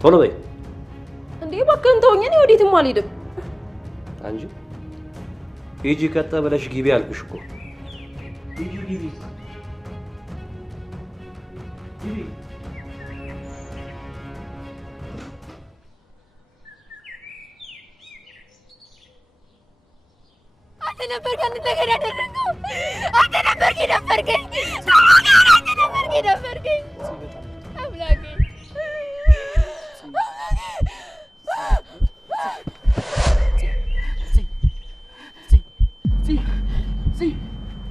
ቶሎ በይ እንዴ እባክህን ተወኝ እኔ ወዴትም አልሄድም አንቺ ሂጂ ቀጥ ብለሽ ግቢ አልኩሽ እኮ ሂጂ ግቢ አንተ ነበር ከአንተ ነገር ያደረገው አንተ ነበር ከነበርከኝ አምላኬ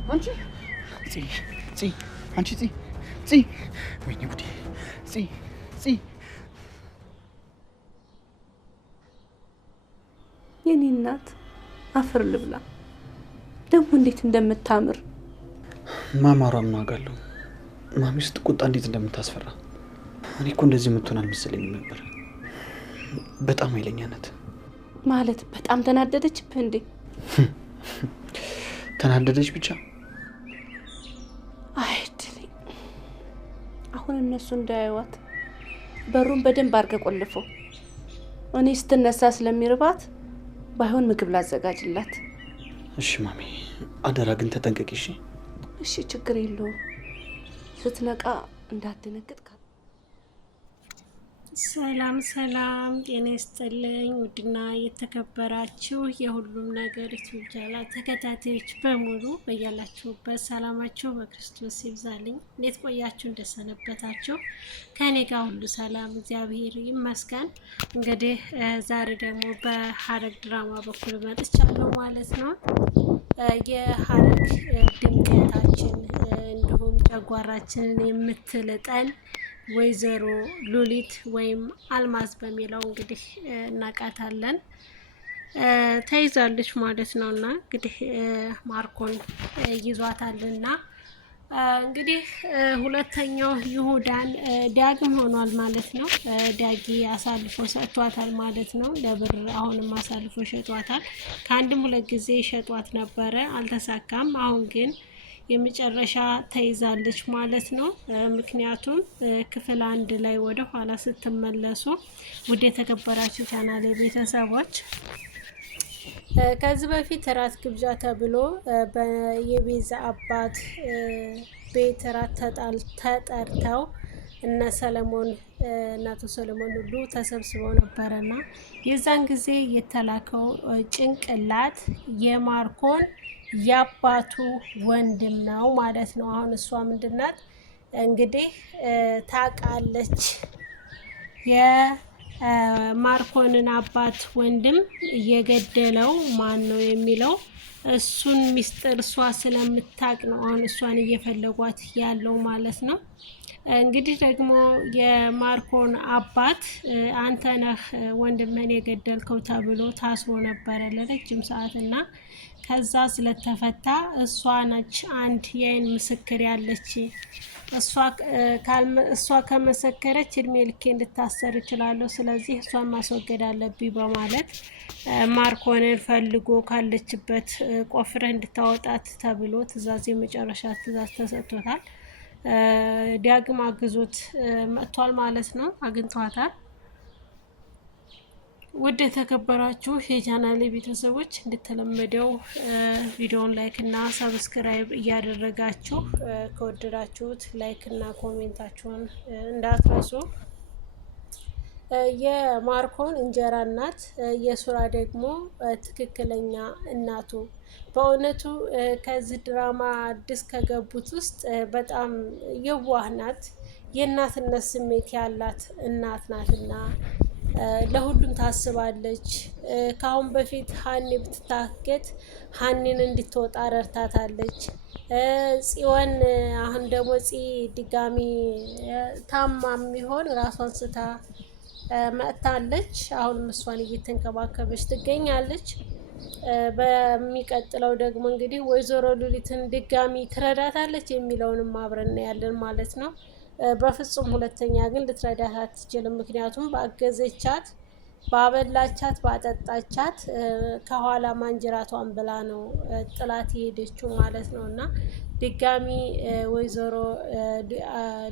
አንቺ ወይኔ ጉዴ የኔ እናት አፈር ልብላ ደግሞ እንዴት እንደምታምር ማማሯ ምን አውቃለሁ ማሚ ስትቆጣ እንዴት እንደምታስፈራ እኔ እኮ እንደዚህ የምትሆን አልመሰለኝም ነበር በጣም ኃይለኛ ናት ማለት በጣም ተናደደችብህ እንዴ ተናደደች ብቻ አይድል አሁን እነሱ እንዳያዩዋት በሩን በደንብ አድርገህ ቆልፈው እኔ ስትነሳ ስለሚርባት ባይሆን ምግብ ላዘጋጅላት እሺ ማሚ አደራ ግን ተጠንቀቂ እሺ ችግር የለውም ስትነቃ እንዳትደነግጥ ሰላም ጤና ይስጥልኝ ውድና የተከበራችሁ የሁሉም ነገር ዩቲዩብ ተከታታዮች በሙሉ በያላችሁበት ሰላማችሁ በክርስቶስ ይብዛልኝ እንዴት ቆያችሁ እንደሰነበታችሁ ከኔ ጋር ሁሉ ሰላም እግዚአብሔር ይመስገን እንግዲህ ዛሬ ደግሞ በሐረግ ድራማ በኩል መጥቻለሁ ማለት ነው የሐረግ ድምቀታችን እንዲሁም ጨጓራችንን የምትልጠን ወይዘሮ ሉሊት ወይም አልማዝ በሚለው እንግዲህ እናቃታለን ተይዛለች ማለት ነውና እንግዲህ ማርኮን ይዟታልና እንግዲህ ሁለተኛው ይሁዳን ዳግም ሆኗል ማለት ነው ዳጊ አሳልፎ ሰጥቷታል ማለት ነው ለብር አሁንም አሳልፎ ሸጧታል ከአንድም ሁለት ጊዜ ሸጧት ነበረ አልተሳካም አሁን ግን የመጨረሻ ተይዛለች ማለት ነው ምክንያቱም ክፍል 1 ላይ ወደ ኋላ ስትመለሱ ውድ የተከበራችሁ ቻናሌ ቤተሰቦች ከዚህ በፊት ራት ግብዣ ተብሎ በየቤዛ አባት ቤት ራት ተጠርተው እነ ሰለሞን እናቶ ሰለሞን ሁሉ ተሰብስበው ነበርና የዛን ጊዜ የተላከው ጭንቅላት የማርኮን ያባቱ ወንድም ነው ማለት ነው አሁን እሷ ምንድናት እንግዲህ ታቃለች የማርኮንን አባት ወንድም የገደለው ማን ነው የሚለው እሱን ሚስጥር እሷ ስለምታቅ ነው አሁን እሷን እየፈለጓት ያለው ማለት ነው እንግዲህ ደግሞ የማርኮን አባት አንተ ነህ ወንድምህን የገደልከው ተብሎ ታስሮ ነበር ለረጅም ሰዓትና ከዛ ስለተፈታ እሷ ነች አንድ የአይን ምስክር ያለች እሷ ከመሰከረች እድሜ ልኬ እንድታሰር ይችላል ስለዚህ እሷን ማስወገድ አለብኝ በማለት ማርኮንን ፈልጎ ካለችበት ቆፍረህ እንድታወጣት ተብሎ ትዕዛዝ የመጨረሻ ትዕዛዝ ተሰጥቶታል ዳግም አግዞት መጥቷል ማለት ነው አግኝቷታል ውድ የተከበራችሁ የቻናሌ ቤተሰቦች እንደተለመደው ቪዲዮውን ላይክ እና ሰብስክራይብ እያደረጋችሁ ከወደዳችሁት ላይክ እና ኮሜንታችሁን እንዳትረሱ የማርኮን እንጀራ እናት የሱራ ደግሞ ትክክለኛ እናቱ በእውነቱ ከዚህ ድራማ አዲስ ከገቡት ውስጥ በጣም የዋህ ናት የእናትነት ስሜት ያላት እናት ናትና ለሁሉም ታስባለች ካሁን በፊት ሀኒ ብትታገት ሀኒን እንድትወጣ ረድታታለች ጽዮን አሁን ደግሞ ድጋሚ ታማም ይሆን ራሷን ስታ መጥታለች አሁን እሷን እየተንከባከበች ትገኛለች በሚቀጥለው ደግሞ እንግዲህ ወይዘሮ ሉሊትን ድጋሚ ትረዳታለች የሚለውንም አብረን ያለን ማለት ነው በፍጹም ሁለተኛ ግን ልትረዳት አትችልም ምክንያቱም ባገዘቻት ባበላቻት ባጠጣቻት ከኋላ ማንጅራቷን ብላ ነው ጥላት የሄደችው ማለት ነው። እና ድጋሚ ወይዘሮ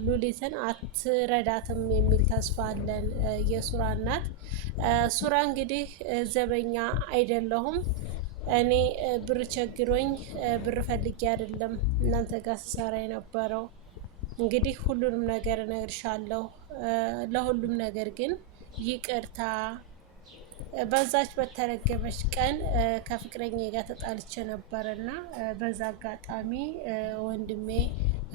ሉሊትን አትረዳትም የሚል ተስፋ አለን። የሱራ እናት ሱራ እንግዲህ ዘበኛ አይደለሁም እኔ ብር ቸግሮኝ ብር ፈልጌ አይደለም እናንተ ጋር ስሰራ የነበረው እንግዲህ ሁሉንም ነገር እነግርሻለሁ። ለሁሉም ነገር ግን ይቅርታ። በዛች በተረገመች ቀን ከፍቅረኛ ጋር ተጣልቼ ነበርና በዛ አጋጣሚ ወንድሜ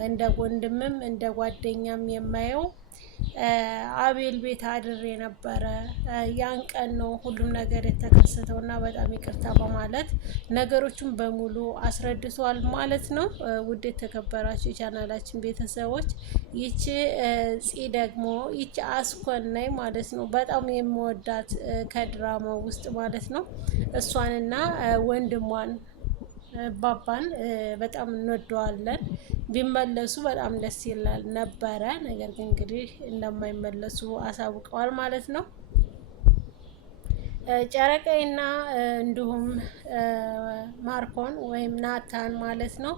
እንደ ወንድምም እንደ ጓደኛም የማየው አቤል ቤት አድሬ ነበረ። ያን ቀን ነው ሁሉም ነገር የተከሰተው እና በጣም ይቅርታ በማለት ነገሮችን በሙሉ አስረድቷል ማለት ነው። ውድ የተከበራችሁ የቻናላችን ቤተሰቦች ይቺ ፂ ደግሞ ይቺ አስኮናይ ማለት ነው በጣም የምወዳት ከድራማው ውስጥ ማለት ነው። እሷንና ወንድሟን ባባን በጣም እንወደዋለን። ቢመለሱ በጣም ደስ ይላል ነበረ። ነገር ግን እንግዲህ እንደማይመለሱ አሳውቀዋል ማለት ነው። ጨረቃይና እንዲሁም ማርኮን ወይም ናታን ማለት ነው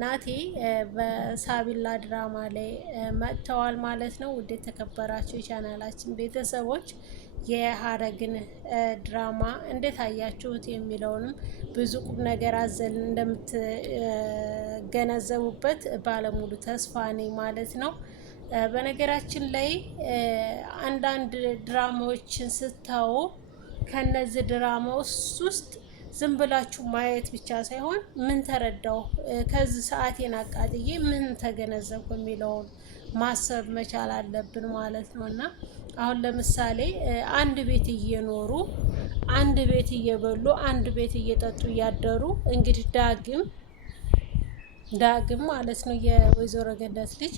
ናቲ በሳቢላ ድራማ ላይ መጥተዋል ማለት ነው። ውድ የተከበራችሁ የቻናላችን ቤተሰቦች የሀረግን ድራማ እንዴት አያችሁት የሚለውንም ብዙ ቁም ነገር አዘል እንደምትገነዘቡበት ባለሙሉ ተስፋ ነኝ ማለት ነው። በነገራችን ላይ አንዳንድ ድራማዎችን ስታዩ ከነዚህ ድራማዎች ውስጥ ዝም ብላችሁ ማየት ብቻ ሳይሆን ምን ተረዳው ከዚህ ሰዓቴን አቃጥዬ ምን ተገነዘብኩ የሚለውን ማሰብ መቻል አለብን ማለት ነው። እና አሁን ለምሳሌ አንድ ቤት እየኖሩ አንድ ቤት እየበሉ አንድ ቤት እየጠጡ እያደሩ እንግዲህ ዳግም ማለት ነው የወይዘሮ ገነት ልጅ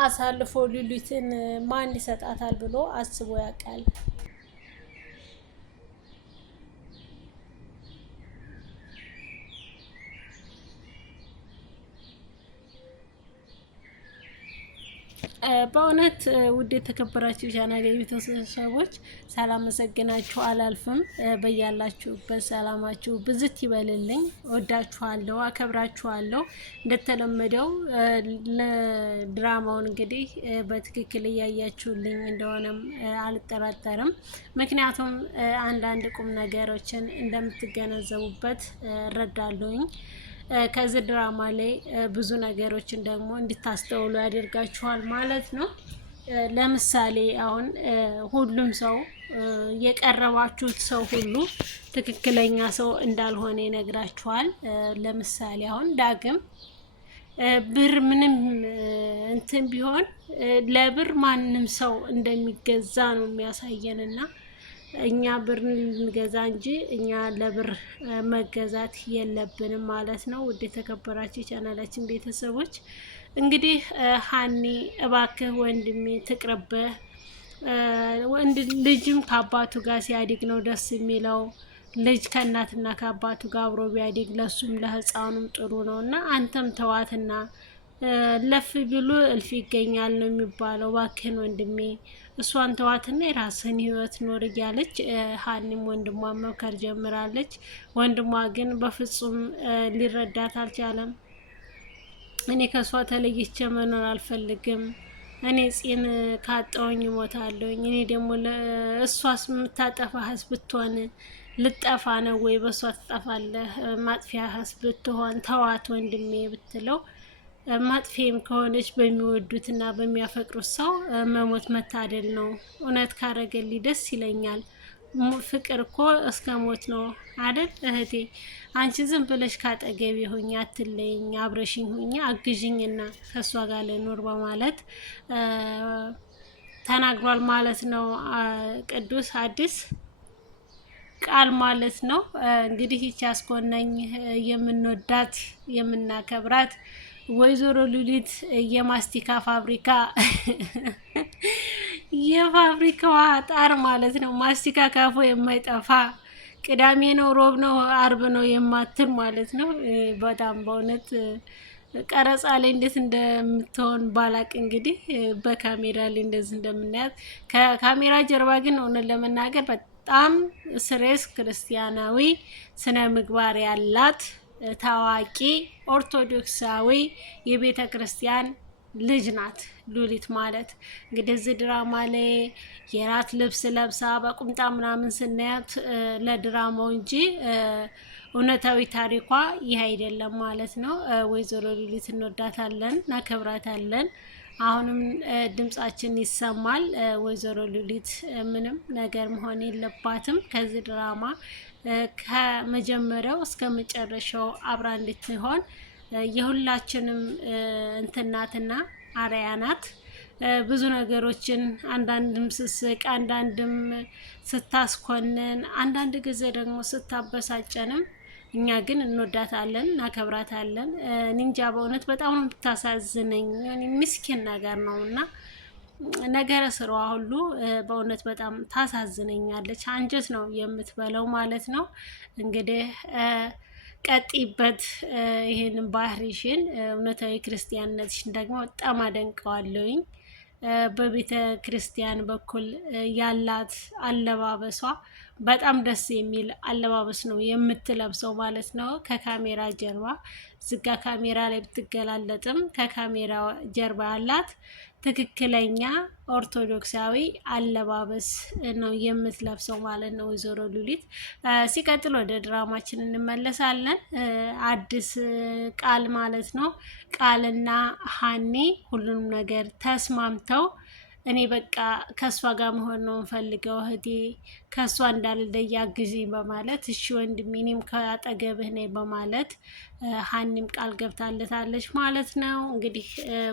አሳልፎ ሉሊትን ማን ይሰጣታል ብሎ አስቦ ያውቃል? በእውነት ውድ የተከበራችሁ ቻናል ቤተሰቦች ሳላመሰግናችሁ አላልፍም። በያላችሁበት ሰላማችሁ ብዝት ይበልልኝ። ወዳችኋለሁ፣ አከብራችኋለሁ። እንደተለመደው ድራማውን እንግዲህ በትክክል እያያችሁልኝ እንደሆነም አልጠራጠርም። ምክንያቱም አንዳንድ ቁም ነገሮችን እንደምትገነዘቡበት እረዳለሁኝ። ከዚህ ድራማ ላይ ብዙ ነገሮችን ደግሞ እንድታስተውሉ ያደርጋችኋል ማለት ነው። ለምሳሌ አሁን ሁሉም ሰው የቀረባችሁት ሰው ሁሉ ትክክለኛ ሰው እንዳልሆነ ይነግራችኋል። ለምሳሌ አሁን ዳግም ብር ምንም እንትን ቢሆን ለብር ማንም ሰው እንደሚገዛ ነው የሚያሳየንና እኛ ብር ልንገዛ እንጂ እኛ ለብር መገዛት የለብንም ማለት ነው። ውድ የተከበራችሁ የቻናላችን ቤተሰቦች እንግዲህ ሀኒ እባክህ ወንድሜ ትቅርብህ፣ ልጅም ከአባቱ ጋር ሲያድግ ነው ደስ የሚለው። ልጅ ከእናትና ከአባቱ ጋር አብሮ ቢያድግ ለሱም ለህፃኑም ጥሩ ነው እና አንተም ተዋትና ለፍ ቢሉ እልፍ ይገኛል ነው የሚባለው። እባክህን ወንድሜ እሷን ተዋትና የራስህን ህይወት ኖር እያለች ሀኒም ወንድሟ መምከር ጀምራለች። ወንድሟ ግን በፍጹም ሊረዳት አልቻለም። እኔ ከእሷ ተለይቼ መኖር አልፈልግም፣ እኔ ፂን ካጣውኝ እሞታለሁኝ። እኔ ደግሞ እሷስ የምታጠፋህስ ብትሆን ልጠፋ ነው ወይ? በእሷ ትጠፋለህ? ማጥፊያህስ ብትሆን ተዋት ወንድሜ ብትለው ማጥፌም ከሆነች በሚወዱት እና በሚያፈቅሩት ሰው መሞት መታደል ነው። እውነት ካረገልኝ ደስ ይለኛል። ፍቅር እኮ እስከ ሞት ነው አይደል እህቴ? አንቺ ዝም ብለሽ ካጠገቤ ሆኜ አትለይኝ፣ አብረሽኝ ሆኜ አግዥኝና ከእሷ ጋር ልኖር በማለት ተናግሯል ማለት ነው። ቅዱስ አዲስ ቃል ማለት ነው። እንግዲህ ይቺ አስኮናኝ የምንወዳት የምናከብራት ወይዘሮ ሉሊት የማስቲካ ፋብሪካ የፋብሪካዋ ጣር ማለት ነው። ማስቲካ ካፎ የማይጠፋ ቅዳሜ ነው ሮብ ነው አርብ ነው የማትል ማለት ነው። በጣም በእውነት ቀረጻ ላይ እንዴት እንደምትሆን ባላቅ እንግዲህ በካሜራ ላይ እንደዚህ እንደምናያት ከካሜራ ጀርባ ግን እውነት ለመናገር በጣም ስሬስ ክርስቲያናዊ ስነ ምግባር ያላት ታዋቂ ኦርቶዶክሳዊ የቤተ ክርስቲያን ልጅ ናት ሉሊት ማለት። እንግዲህ እዚህ ድራማ ላይ የራት ልብስ ለብሳ በቁምጣ ምናምን ስናያት ለድራማው እንጂ እውነታዊ ታሪኳ ይህ አይደለም ማለት ነው። ወይዘሮ ሉሊት እንወዳታለን፣ እናከብራታለን። አሁንም ድምጻችን ይሰማል። ወይዘሮ ሉሊት ምንም ነገር መሆን የለባትም ከዚህ ድራማ ከመጀመሪያው እስከ መጨረሻው አብራ እንድትሆን የሁላችንም እንትናትና አርአያ ናት። ብዙ ነገሮችን አንዳንድም ስስቅ፣ አንዳንድም ስታስኮንን፣ አንዳንድ ጊዜ ደግሞ ስታበሳጨንም እኛ ግን እንወዳታለን፣ እናከብራታለን። ኒንጃ በእውነት በጣም ነው የምታሳዝነኝ። ምስኪን ነገር ነው እና ነገረ ስራዋ ሁሉ በእውነት በጣም ታሳዝነኛለች። አንጀት ነው የምትበለው ማለት ነው። እንግዲህ ቀጥይበት ይሄንን ባህሪሽን፣ እውነታዊ ክርስቲያንነትሽን ደግሞ በጣም አደንቀዋለሁኝ። በቤተ ክርስቲያን በኩል ያላት አለባበሷ በጣም ደስ የሚል አለባበስ ነው የምትለብሰው ማለት ነው። ከካሜራ ጀርባ ዝጋ ካሜራ ላይ ብትገላለጥም ከካሜራ ጀርባ ያላት ትክክለኛ ኦርቶዶክሳዊ አለባበስ ነው የምትለብሰው ማለት ነው ወይዘሮ ሉሊት። ሲቀጥል ወደ ድራማችን እንመለሳለን። አዲስ ቃል ማለት ነው። ቃልና ሀኒ ሁሉንም ነገር ተስማምተው እኔ በቃ ከእሷ ጋር መሆን ነው እንፈልገው እህቴ ከእሷ እንዳልለይ አግዢኝ በማለት እሺ ወንድሜ እኔም ከአጠገብህ ነኝ በማለት ሀኒም ቃል ገብታለታለች ማለት ነው። እንግዲህ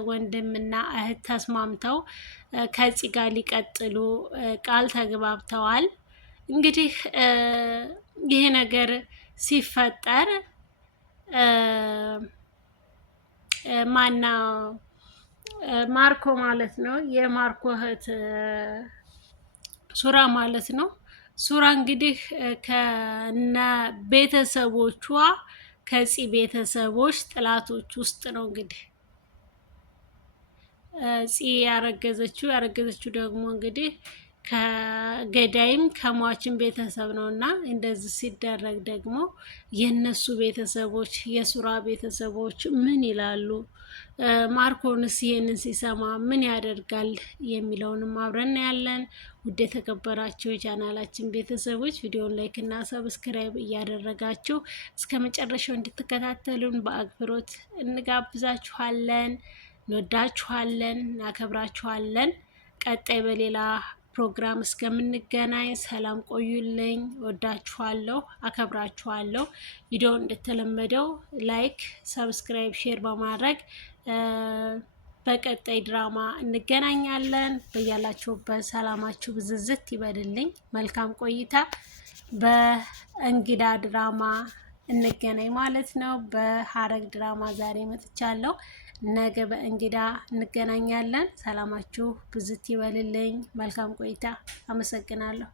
ወንድምና እህት ተስማምተው ከዚህ ጋር ሊቀጥሉ ቃል ተግባብተዋል። እንግዲህ ይሄ ነገር ሲፈጠር ማነው ማርኮ ማለት ነው የማርኮ እህት ሱራ ማለት ነው። ሱራ እንግዲህ ከነ ቤተሰቦቿ ከዚህ ቤተሰቦች ጥላቶች ውስጥ ነው እንግዲህ ያረገዘችው ደግሞ እንግዲህ ከገዳይም ከሟችን ቤተሰብ ነው እና እንደዚህ ሲደረግ ደግሞ የነሱ ቤተሰቦች የሱራ ቤተሰቦች ምን ይላሉ? ማርኮንስ ይሄንን ሲሰማ ምን ያደርጋል የሚለውንም አብረን ያለን። ውድ የተከበራችሁ የቻናላችን ቤተሰቦች ቪዲዮን ላይክ እና ሰብስክራይብ እያደረጋችሁ እስከ መጨረሻው እንድትከታተሉን በአክብሮት እንጋብዛችኋለን። እንወዳችኋለን፣ እናከብራችኋለን። ቀጣይ በሌላ ፕሮግራም እስከምንገናኝ ሰላም ቆዩልኝ። ወዳችኋለሁ፣ አከብራችኋለሁ። ቪዲዮ እንደተለመደው ላይክ፣ ሰብስክራይብ፣ ሼር በማድረግ በቀጣይ ድራማ እንገናኛለን። በያላችሁበት ሰላማችሁ ብዝዝት ይበልልኝ። መልካም ቆይታ። በእንግዳ ድራማ እንገናኝ ማለት ነው። በሀረግ ድራማ ዛሬ መጥቻለሁ። ነገ በእንግዳ እንገናኛለን። ሰላማችሁ ብዝት ይበልልኝ። መልካም ቆይታ። አመሰግናለሁ።